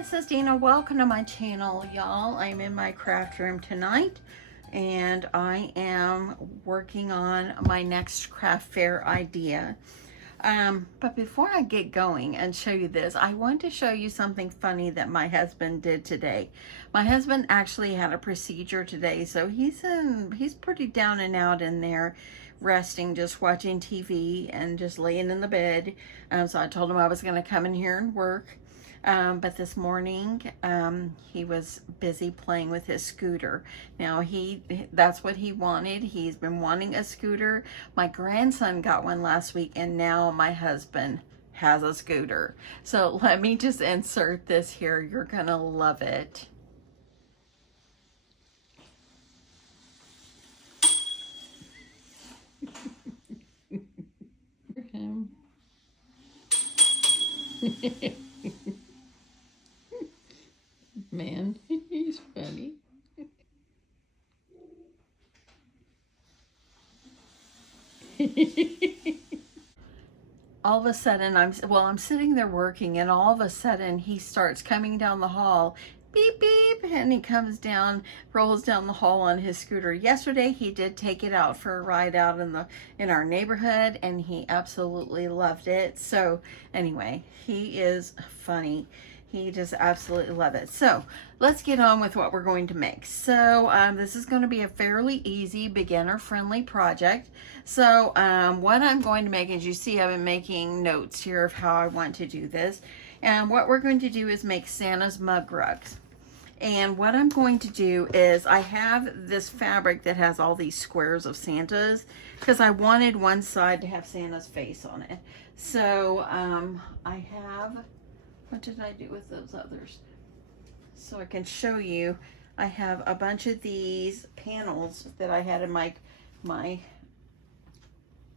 This is Deanna. Welcome to my channel, y'all. I'm in my craft room tonight and I am working on my next craft fair idea. But before I get going and show you this, I want to show you something funny that my husband did today. My husband actually had a procedure today, so he's pretty down and out in there, resting, just watching TV and just laying in the bed. So I told him I was going to come in here and work. But this morning, he was busy playing with his scooter. Now, that's what he wanted. He's been wanting a scooter. My grandson got one last week, and now my husband has a scooter. So let me just insert this here. You're gonna love it. Man, he's funny. All of a sudden, I'm sitting there working, and all of a sudden he starts coming down the hall, beep beep, and he comes down, rolls down the hall on his scooter. Yesterday he did take it out for a ride out in our neighborhood, and he absolutely loved it. So anyway, he is funny. He just absolutely love it. So let's get on with what we're going to make. So this is going to be a fairly easy, beginner-friendly project. So what I'm going to make, as you see, I've been making notes here of how I want to do this. And what we're going to do is make Santa's mug rugs. And what I'm going to do is I have this fabric that has all these squares of Santa's because I wanted one side to have Santa's face on it. So I have... What did I do with those others? So I can show you, I have a bunch of these panels that I had in my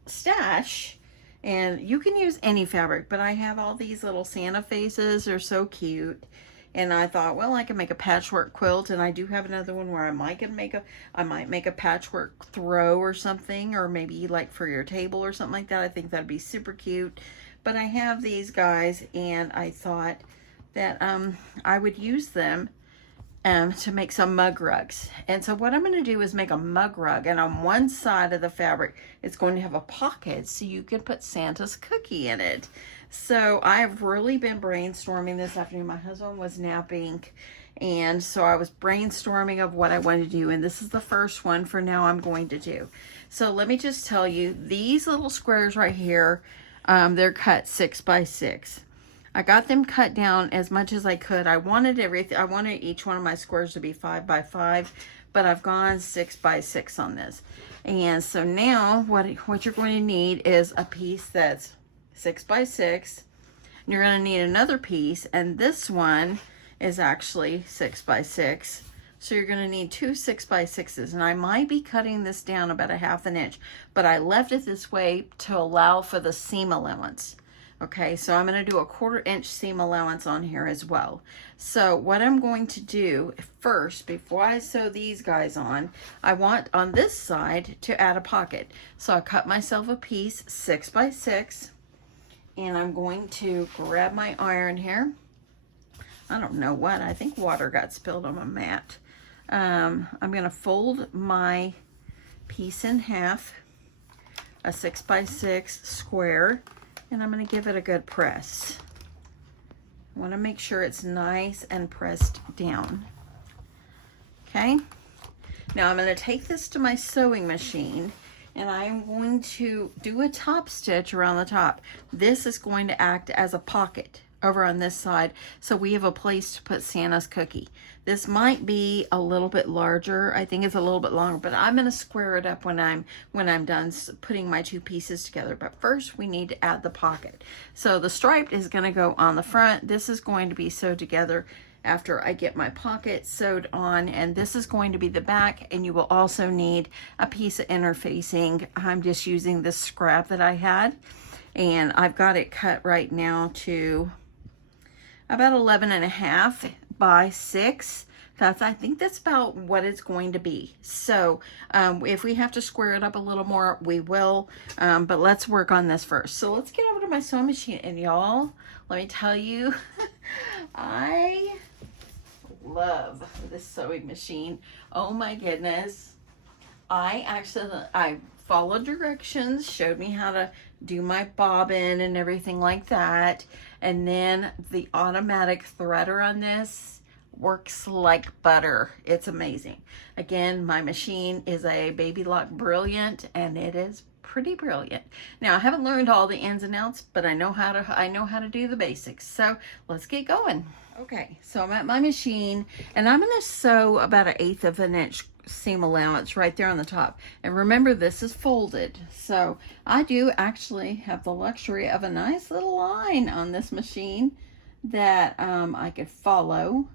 stash, and you can use any fabric, but I have all these little Santa faces. They're so cute. And I thought, well, I can make a patchwork quilt, and I do have another one where I might make a patchwork throw or something, or maybe like for your table or something like that. I think that'd be super cute. But I have these guys, and I thought that I would use them to make some mug rugs. And so what I'm going to do is make a mug rug, and on one side of the fabric, it's going to have a pocket so you can put Santa's cookie in it. So I've really been brainstorming this afternoon. My husband was napping, and so I was brainstorming of what I wanted to do, and this is the first one for now I'm going to do. So let me just tell you, these little squares right here, they're cut 6 by 6. I got them cut down as much as I could. I wanted each one of my squares to be 5 by 5, but I've gone 6 by 6 on this. And so now what you're going to need is a piece that's 6 by 6. You're going to need another piece, and this one is actually 6 by 6. So you're going to need 2 6 by 6s, and I might be cutting this down about a 1/2 inch, but I left it this way to allow for the seam allowance. Okay, so I'm going to do a 1/4 inch seam allowance on here as well. So what I'm going to do first, before I sew these guys on, I want on this side to add a pocket. So I cut myself a piece 6 by 6, and I'm going to grab my iron here. I don't know what, I think water got spilled on my mat. I'm going to fold my piece in half, a 6 by 6 square, and I'm going to give it a good press. I want to make sure it's nice and pressed down. Okay, now I'm going to take this to my sewing machine, and I'm going to do a top stitch around the top. This is going to act as a pocket over on this side, so we have a place to put Santa's cookie. This might be a little bit larger. I think it's a little bit longer, but I'm going to square it up when I'm done putting my two pieces together. But first we need to add the pocket. So the stripe is going to go on the front. This is going to be sewed together after I get my pocket sewed on, and this is going to be the back, and you will also need a piece of interfacing. I'm just using this scrap that I had, and I've got it cut right now to about 11.5 by 6. I think that's about what it's going to be. So if we have to square it up a little more, we will, but let's work on this first. So let's get over to my sewing machine, and y'all, let me tell you, I love this sewing machine. Oh my goodness. I followed directions, showed me how to do my bobbin and everything like that. And then the automatic threader on this works like butter. It's amazing. Again, my machine is a Baby Lock Brilliant, and it is pretty brilliant. Now, I haven't learned all the ins and outs, but I know how to do the basics. So let's get going. Okay, so I'm at my machine, and I'm going to sew about 1/8 of an inch seam allowance right there on the top. And remember, this is folded, so I do actually have the luxury of a nice little line on this machine that I could follow.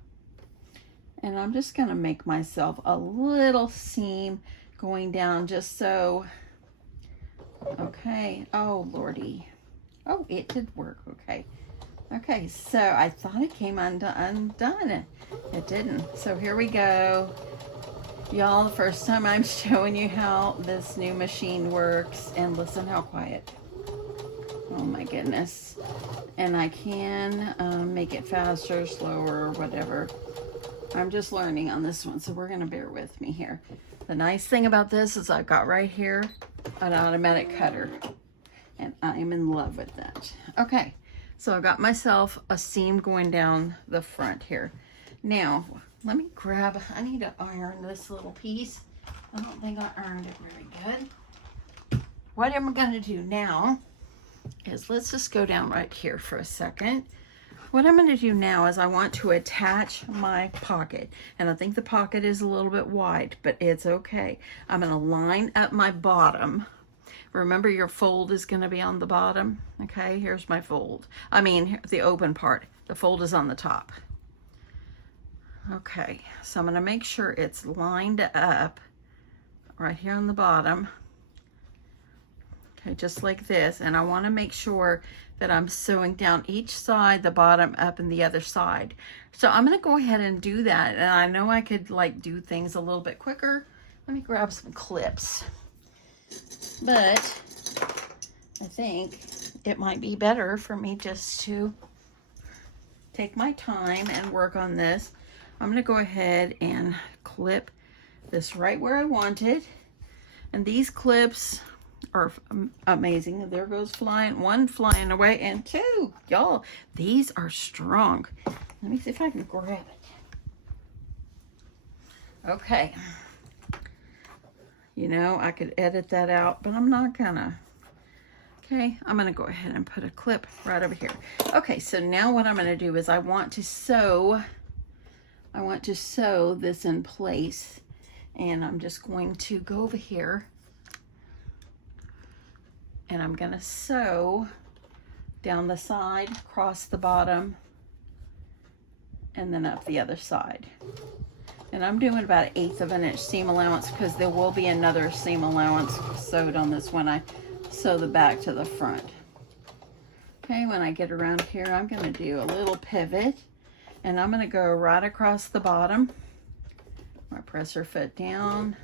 And I'm just going to make myself a little seam going down just so. Okay, oh lordy. Oh, it did work. Okay, so I thought it came undone. It didn't. So here we go. Y'all, the first time I'm showing you how this new machine works, and listen how quiet. Oh my goodness. And I can make it faster, slower, or whatever. I'm just learning on this one, so we're gonna bear with me here. The nice thing about this is I've got right here an automatic cutter, and I'm in love with that. Okay, so I've got myself a seam going down the front here. Now, let me grab, I need to iron this little piece. I don't think I ironed it very good. What I'm gonna do now is, let's just go down right here for a second. What I'm gonna do now is I want to attach my pocket. And I think the pocket is a little bit wide, but it's okay. I'm gonna line up my bottom. Remember, your fold is gonna be on the bottom. Okay, here's my fold. I mean, the open part. The fold is on the top. Okay, so I'm gonna make sure it's lined up right here on the bottom. Okay, just like this. And I wanna make sure that I'm sewing down each side, the bottom up and the other side. So I'm gonna go ahead and do that. And I know I could like do things a little bit quicker. Let me grab some clips. But I think it might be better for me just to take my time and work on this. I'm gonna go ahead and clip this right where I want it. And these clips are amazing. There goes one flying away, and two, y'all, these are strong. Let me see if I can grab it. Okay. You know, I could edit that out, but I'm not gonna. Okay, I'm gonna go ahead and put a clip right over here. Okay, so now what I'm gonna do is I want to sew this in place, and I'm just going to go over here, and I'm gonna sew down the side, across the bottom, and then up the other side. And I'm doing about 1/8 of an inch seam allowance because there will be another seam allowance sewed on this when I sew the back to the front. Okay, when I get around here, I'm gonna do a little pivot, and I'm gonna go right across the bottom. My presser foot down.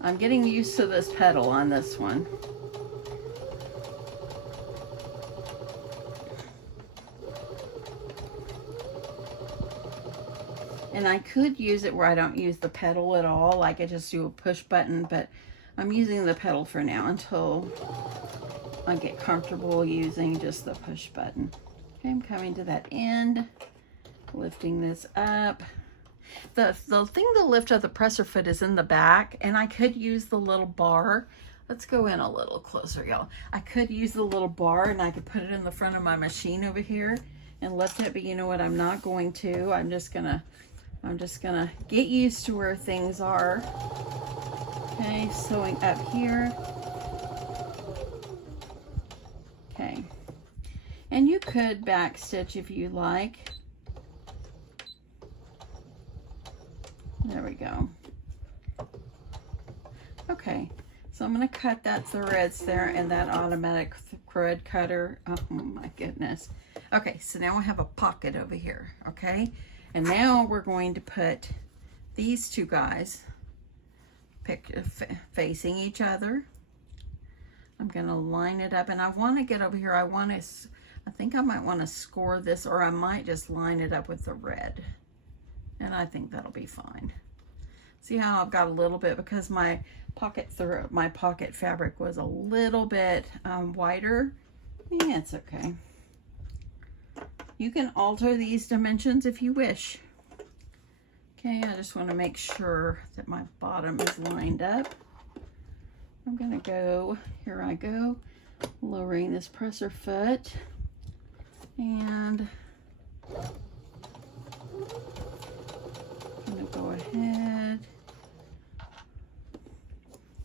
I'm getting used to this pedal on this one. And I could use it where I don't use the pedal at all, like I just do a push button, but I'm using the pedal for now until I get comfortable using just the push button. Okay, I'm coming to that end, lifting this up. The thing to lift up the presser foot is in the back, and I could use the little bar. Let's go in a little closer, y'all. I could use the little bar, and I could put it in the front of my machine over here and lift it, but you know what, I'm not going to. I'm just gonna get used to where things are. Okay, sewing up here. Okay, and you could back stitch if you like. There we go. Okay, so I'm going to cut that threads there and that automatic thread cutter. Oh my goodness. Okay, so now I have a pocket over here, okay? And now we're going to put these two guys facing each other. I'm going to line it up, and I want to get over here. I want I think I might want to score this, or I might just line it up with the red. And I think that'll be fine. See how I've got a little bit, because my pocket fabric was a little bit wider. Yeah, it's okay. You can alter these dimensions if you wish. Okay, I just want to make sure that my bottom is lined up. I'm gonna go, here I go, lowering this presser foot, and I'm gonna go ahead,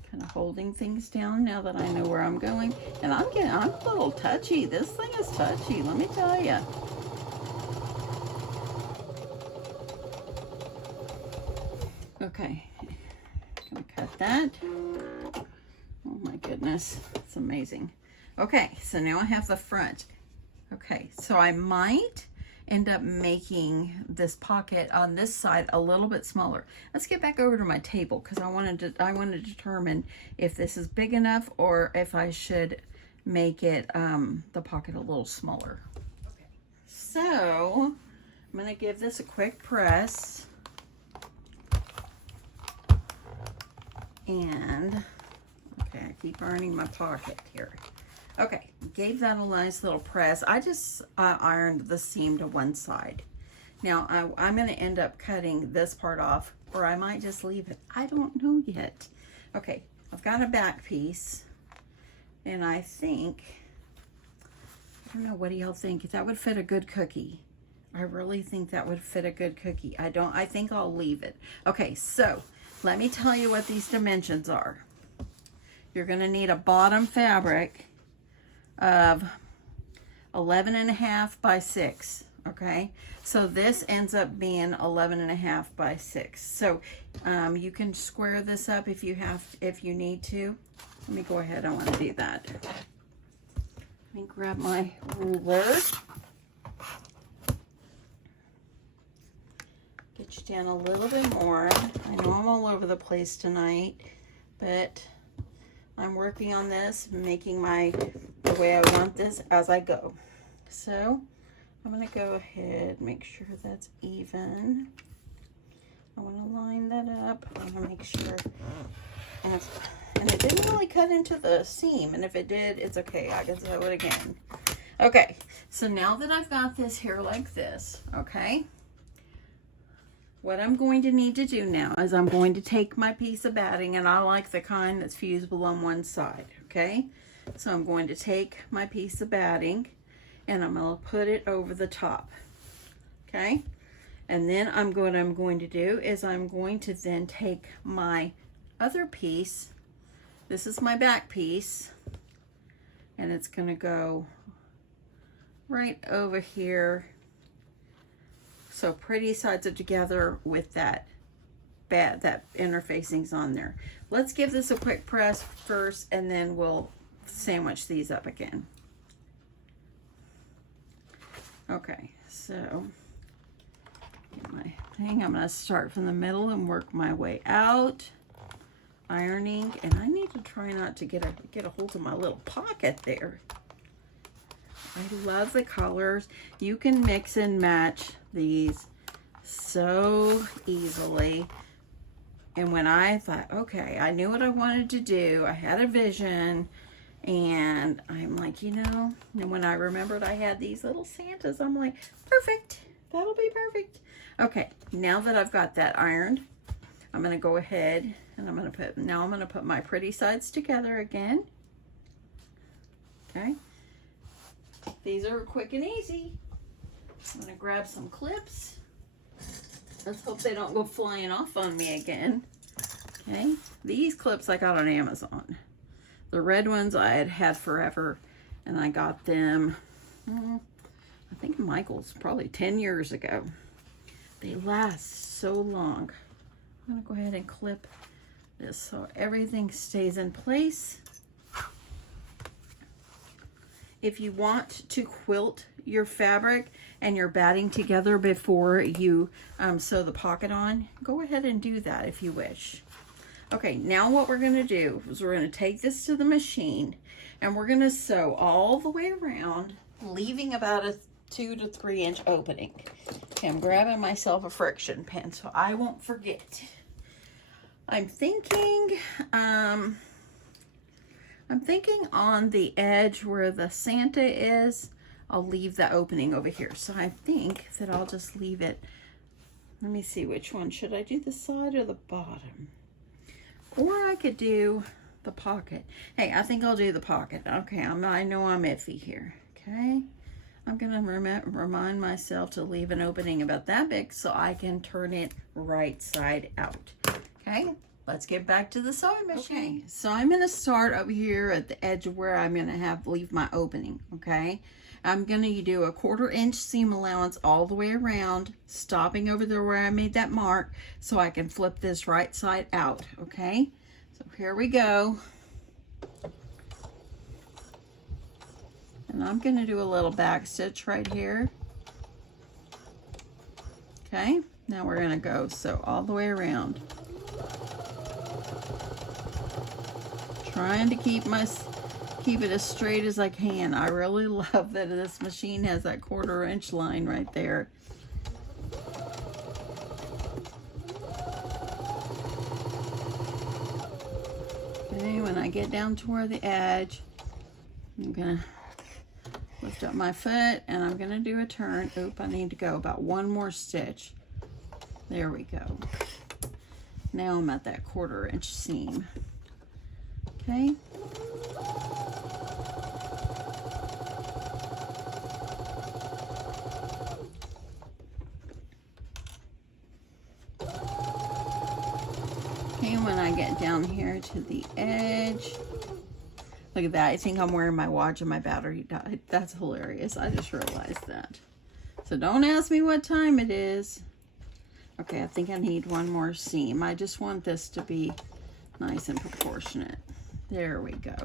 kind of holding things down now that I know where I'm going. And I'm a little touchy. This thing is touchy, let me tell you. Okay, gonna cut that. Oh my goodness, it's amazing. Okay, so now I have the front. Okay, so I might end up making this pocket on this side a little bit smaller. Let's get back over to my table, because I want to determine if this is big enough or if I should make it the pocket a little smaller. Okay, so I'm gonna give this a quick press. And, okay, I keep burning my pocket here. Okay, gave that a nice little press. I just ironed the seam to one side. Now, I'm going to end up cutting this part off, or I might just leave it. I don't know yet. Okay, I've got a back piece, and I think, I don't know, what do y'all think? That would fit a good cookie. I really think that would fit a good cookie. I think I'll leave it. Okay, so let me tell you what these dimensions are. You're going to need a bottom fabric of 11.5 by 6. Okay, so this ends up being 11.5 by 6. So you can square this up if you need to. Let me go ahead. I want to do that. Let me grab my ruler. Get you down a little bit more. I know I'm all over the place tonight, but I'm working on this, making the way I want this as I go. So I'm gonna go ahead, make sure that's even. I wanna line that up. I wanna make sure, and it didn't really cut into the seam, and if it did, it's okay, I can sew it again. Okay, so now that I've got this here like this, okay, what I'm going to need to do now is I'm going to take my piece of batting, and I like the kind that's fusible on one side, okay? So I'm going to take my piece of batting, and I'm going to put it over the top, okay? And then what I'm going to do is I'm going to then take my other piece, this is my back piece, and it's going to go right over here. So pretty sides are together with that interfacing's on there. Let's give this a quick press first, and then we'll sandwich these up again. Okay, so get my thing. I'm gonna start from the middle and work my way out, ironing, and I need to try not to get a hold of my little pocket there. I love the colors. You can mix and match these so easily. And when I thought, okay, I knew what I wanted to do, I had a vision, and I'm like, and when I remembered I had these little Santas, I'm like, perfect, that'll be perfect. Okay, now that I've got that ironed, I'm gonna go ahead and I'm gonna put my pretty sides together again. Okay. These are quick and easy. I'm gonna grab some clips. Let's hope they don't go flying off on me again. Okay, these clips I got on Amazon. The red ones I had had forever, and I got them, I think Michael's probably 10 years ago. They last so long. I'm gonna go ahead and clip this so everything stays in place. If you want to quilt your fabric and your batting together before you sew the pocket on, go ahead and do that if you wish. Okay, now what we're gonna do is we're gonna take this to the machine, and we're gonna sew all the way around leaving about a 2 to 3 inch opening. Okay, I'm grabbing myself a friction pen so I won't forget. I'm thinking on the edge where the Santa is, I'll leave the opening over here. So I think that I'll just leave it. Let me see, which one. Should I do the side or the bottom? Or I could do the pocket. Hey, I think I'll do the pocket. Okay, I know I'm iffy here. Okay, I'm gonna remind myself to leave an opening about that big so I can turn it right side out. Okay, let's get back to the sewing machine. Okay, so I'm gonna start up here at the edge of where I'm gonna leave my opening. Okay, I'm gonna do a 1/4 inch seam allowance all the way around, stopping over there where I made that mark so I can flip this right side out. Okay, so here we go. And I'm going to do a little back stitch right here. Okay, now we're going to go sew all the way around. Trying to keep it as straight as I can. I really love that this machine has that 1/4 inch line right there. Okay, when I get down toward the edge, I'm going to lift up my foot and I'm going to do a turn. Oop, I need to go about 1 more stitch. There we go. Now I'm at that 1/4 inch seam. Okay. Okay, when I get down here to the edge, look at that. I think I'm wearing my watch and my battery died. That's hilarious. I just realized that. So don't ask me what time it is. Okay, I think I need 1 more seam. I just want this to be nice and proportionate. There we go.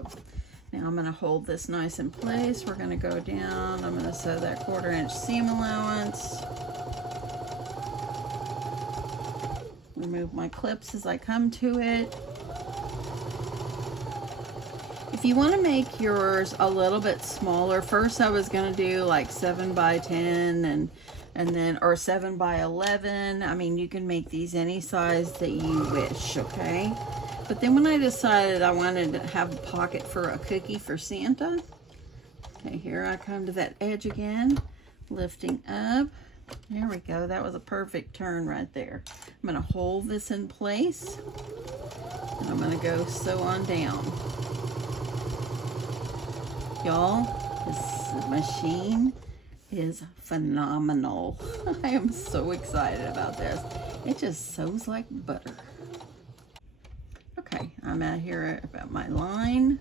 Now I'm going to hold this nice in place. We're going to go down. I'm going to sew that 1/4 inch seam allowance. Remove my clips as I come to it. If you want to make yours a little bit smaller, first I was going to do like 7 by 10 and then, or 7 by 11. I mean, you can make these any size that you wish, okay? But then when I decided I wanted to have a pocket for a cookie for Santa, okay, here I come to that edge again, lifting up. There we go. That was a perfect turn right there. I'm going to hold this in place and I'm going to go sew on down. Y'all, this machine is phenomenal. I am so excited about this. It just sews like butter. Okay, I'm out here about my line.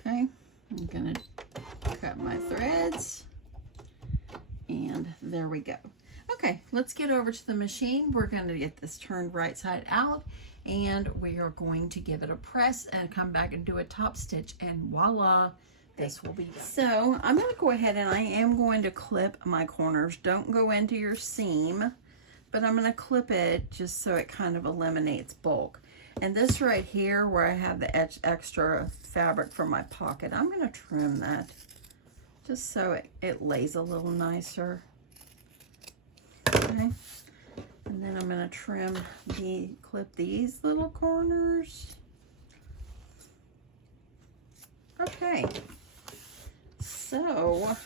Okay, I'm gonna cut my threads. And there we go. Okay, let's get over to the machine. We're going to get this turned right side out and we are going to give it a press and come back and do a top stitch, and voila, this will be done. So I'm going to go ahead and I am going to clip my corners. Don't go into your seam, but I'm going to clip it just so it kind of eliminates bulk. And this right here where I have the extra fabric for my pocket, I'm going to trim that just so it lays a little nicer. Okay, and then I'm going to clip these little corners. Okay, so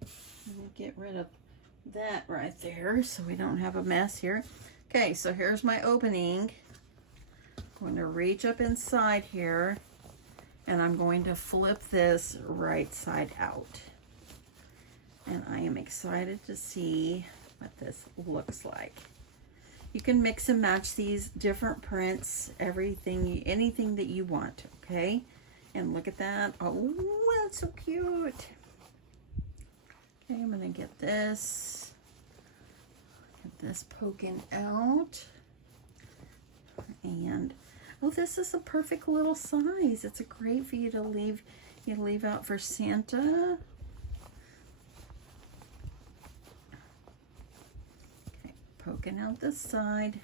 let me get rid of that right there so we don't have a mess here. Okay, so here's my opening. I'm going to reach up inside here and I'm going to flip this right side out. And I am excited to see what this looks like. You can mix and match these different prints, everything, anything that you want, okay? And look at that. Oh, that's so cute. Okay, I'm gonna get this poking out. And oh, this is a perfect little size. It's a great for you to leave out for Santa. Okay, poking out this side.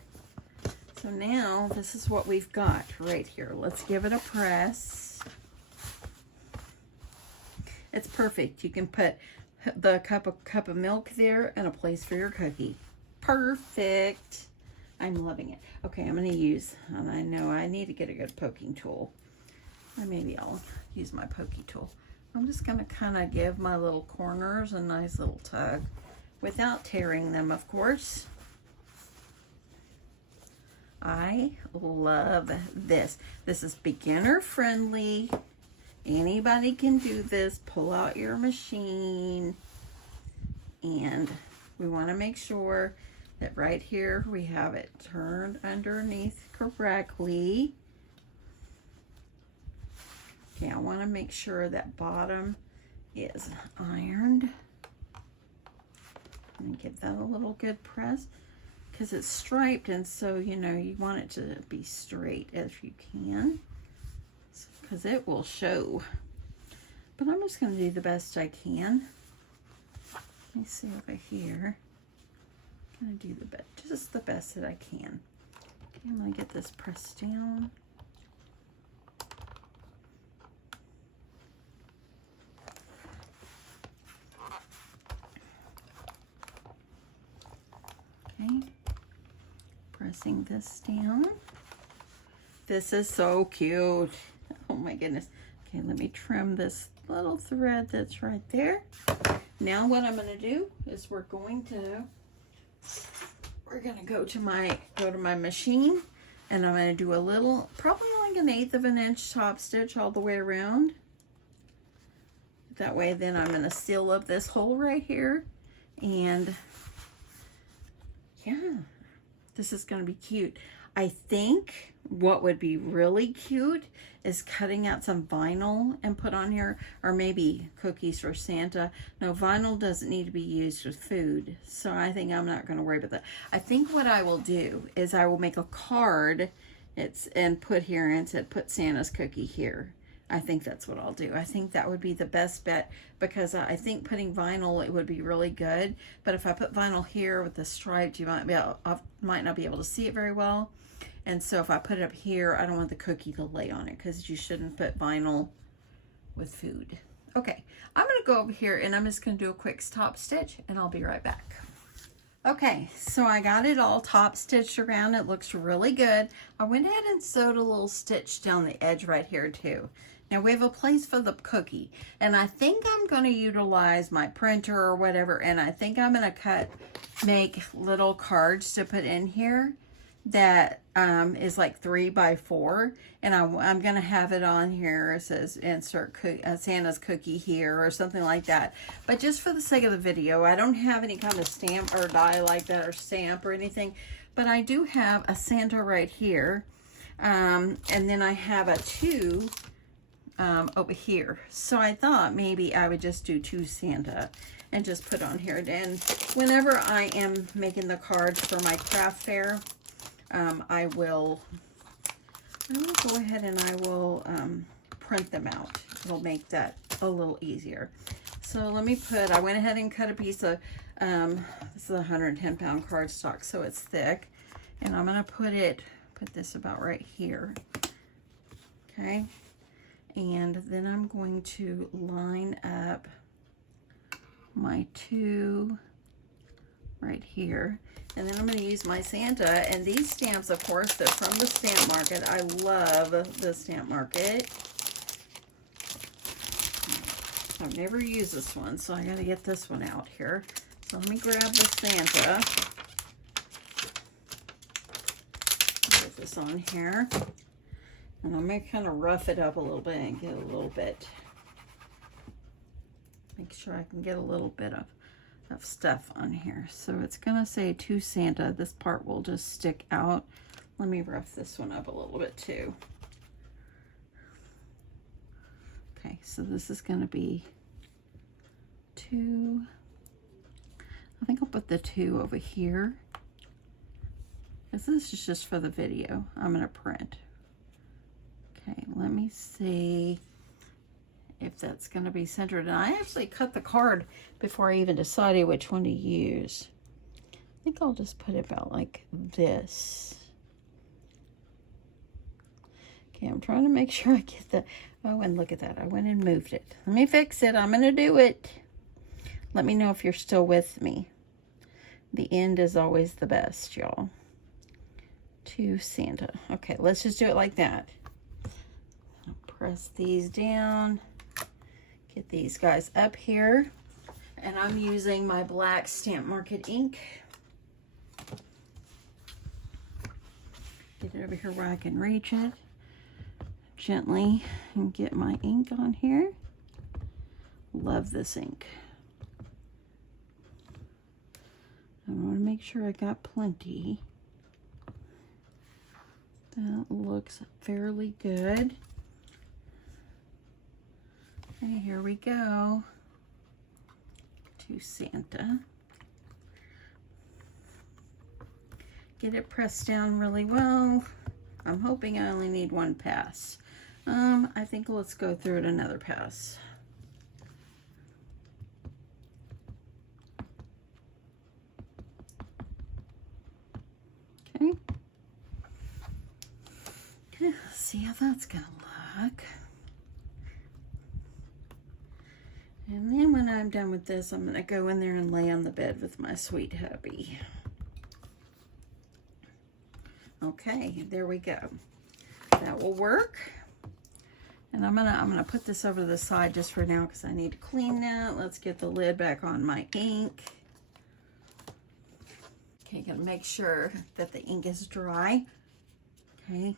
So now this is what we've got right here. Let's give it a press. it's perfect. You can put the cup of milk there and a place for your cookie. Perfect. I'm loving it. Okay, I'm going to use, and I know I need to get a good poking tool. Or maybe I'll use my pokey tool. I'm just going to kind of give my little corners a nice little tug without tearing them, of course. I love this. This is beginner friendly. Anybody can do this. Pull out your machine. And we want to make sure that right here we have it turned underneath correctly. Okay, I want to make sure that bottom is ironed. And give that a little good press because it's striped, and so you know you want it to be straight if you can, because it will show. But I'm just going to do the best I can. Let me see over here. I'm going to do just the best that I can. Okay, I'm going to get this pressed down. Okay, pressing this down. This is so cute. Oh my goodness. Okay, let me trim this little thread that's right there. Now what I'm going to do is we're going to go to my machine, and I'm going to do a little, probably like 1/8 of an inch top stitch all the way around. That way then I'm going to seal up this hole right here, and yeah, this is going to be cute. I think what would be really cute is cutting out some vinyl and put on here, or maybe cookies for Santa. No, vinyl doesn't need to be used with food, so I think I'm not going to worry about that. I think what I will do is I will make a card and put here and said put Santa's cookie here. I think that's what I'll do. I think that would be the best bet, because I think putting vinyl, it would be really good. But if I put vinyl here with the stripes, you might not be able to see it very well. And so if I put it up here, I don't want the cookie to lay on it, because you shouldn't put vinyl with food. Okay, I'm going to go over here and I'm just going to do a quick top stitch, and I'll be right back. Okay, so I got it all top stitched around. It looks really good. I went ahead and sewed a little stitch down the edge right here too. Now we have a place for the cookie, and I think I'm going to utilize my printer or whatever, and I think I'm going to make little cards to put in here that is like 3 by 4, and I'm going to have it on here. It says insert Santa's cookie here or something like that. But just for the sake of the video, I don't have any kind of stamp or die like that or stamp or anything, but I do have a Santa right here, and then I have a 2 over here. So I thought maybe I would just do 2 Santa and just put on here. And whenever I am making the cards for my craft fair, I will go ahead and I will print them out. It'll make that a little easier. So let me I went ahead and cut a piece of, this is a 110-pound cardstock, so it's thick. And I'm going to put this about right here. Okay. And then I'm going to line up my 2 right here. And then I'm going to use my Santa. And these stamps, of course, they're from the Stamp Market. I love the Stamp Market. I've never used this one, so I got to get this one out here. So let me grab the Santa. Put this on here. And I'm going to kind of rough it up a little bit and get a little bit, make sure I can get a little bit of stuff on here. So it's going to say to Santa. This part will just stick out. Let me rough this one up a little bit too. Okay, so this is going to be 2. I think I'll put the 2 over here, because this is just for the video. I'm going to print. Okay, let me see if that's going to be centered. And I actually cut the card before I even decided which one to use. I think I'll just put it about like this. Okay, I'm trying to make sure I get the, oh, and look at that. I went and moved it. Let me fix it. I'm going to do it. Let me know if you're still with me. The end is always the best, y'all. To Santa. Okay, let's just do it like that. Press these down. Get these guys up here. And I'm using my black Stamp Market ink. Get it over here where I can reach it gently and get my ink on here. Love this ink. I want to make sure I got plenty. That looks fairly good. Okay, here we go. To Santa. Get it pressed down really well. I'm hoping I only need one pass. I think let's go through it another pass. Okay. Okay, let's see how that's gonna look. And then when I'm done with this, I'm gonna go in there and lay on the bed with my sweet hubby. Okay, there we go. That will work. And I'm gonna put this over to the side just for now because I need to clean that. Let's get the lid back on my ink. Okay, gotta make sure that the ink is dry. Okay,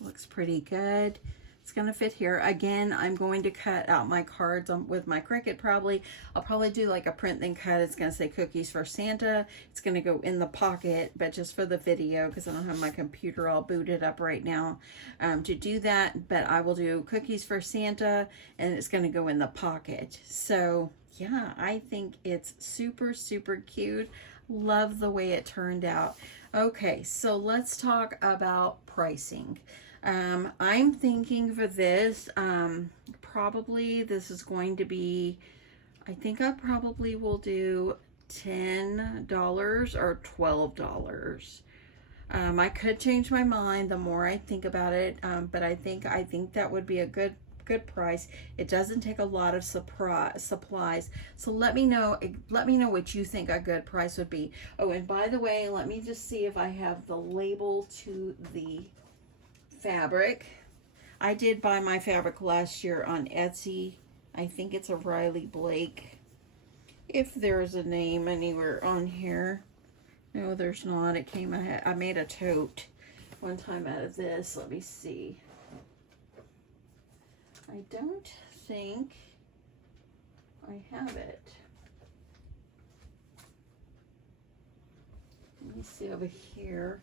looks pretty good. It's gonna fit here. Again, I'm going to cut out my cards with my Cricut probably. I'll probably do like a print then cut. It's gonna say cookies for Santa. It's gonna go in the pocket, but just for the video because I don't have my computer all booted up right now to do that. But I will do cookies for Santa and it's gonna go in the pocket. So yeah, I think it's super, super cute. Love the way it turned out. Okay, so let's talk about pricing. I'm thinking for this, probably this is going to be, I think I probably will do $10 or $12. I could change my mind the more I think about it, but I think that would be a good price. It doesn't take a lot of supplies. So let me know what you think a good price would be. Oh, and by the way, let me just see if I have the label to the fabric. I did buy my fabric last year on Etsy. I think it's a Riley Blake. If there's a name anywhere on here. No, there's not. It came, I made a tote one time out of this. Let me see. I don't think I have it. Let me see over here.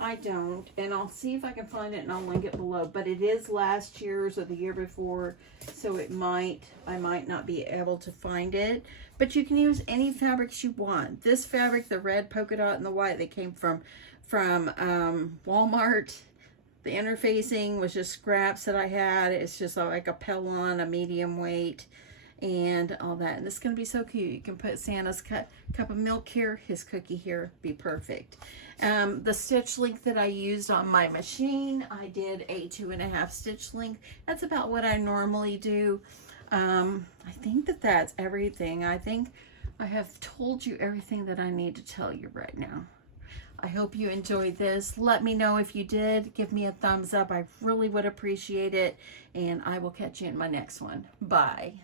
I don't, and I'll see if I can find it and I'll link it below, but it is last year's or the year before, so I might not be able to find it, but you can use any fabrics you want. This fabric, the red polka dot and the white, they came from Walmart. The interfacing was just scraps that I had. It's just like a Pellon, a medium weight, and all that. And this is going to be so cute. You can put Santa's cup of milk here, his cookie here, be perfect. The stitch length that I used on my machine, I did a 2.5 stitch length. That's about what I normally do. I think that's everything. I think I have told you everything that I need to tell you right now. I hope you enjoyed this. Let me know if you did. Give me a thumbs up. I really would appreciate it. And I will catch you in my next one. Bye.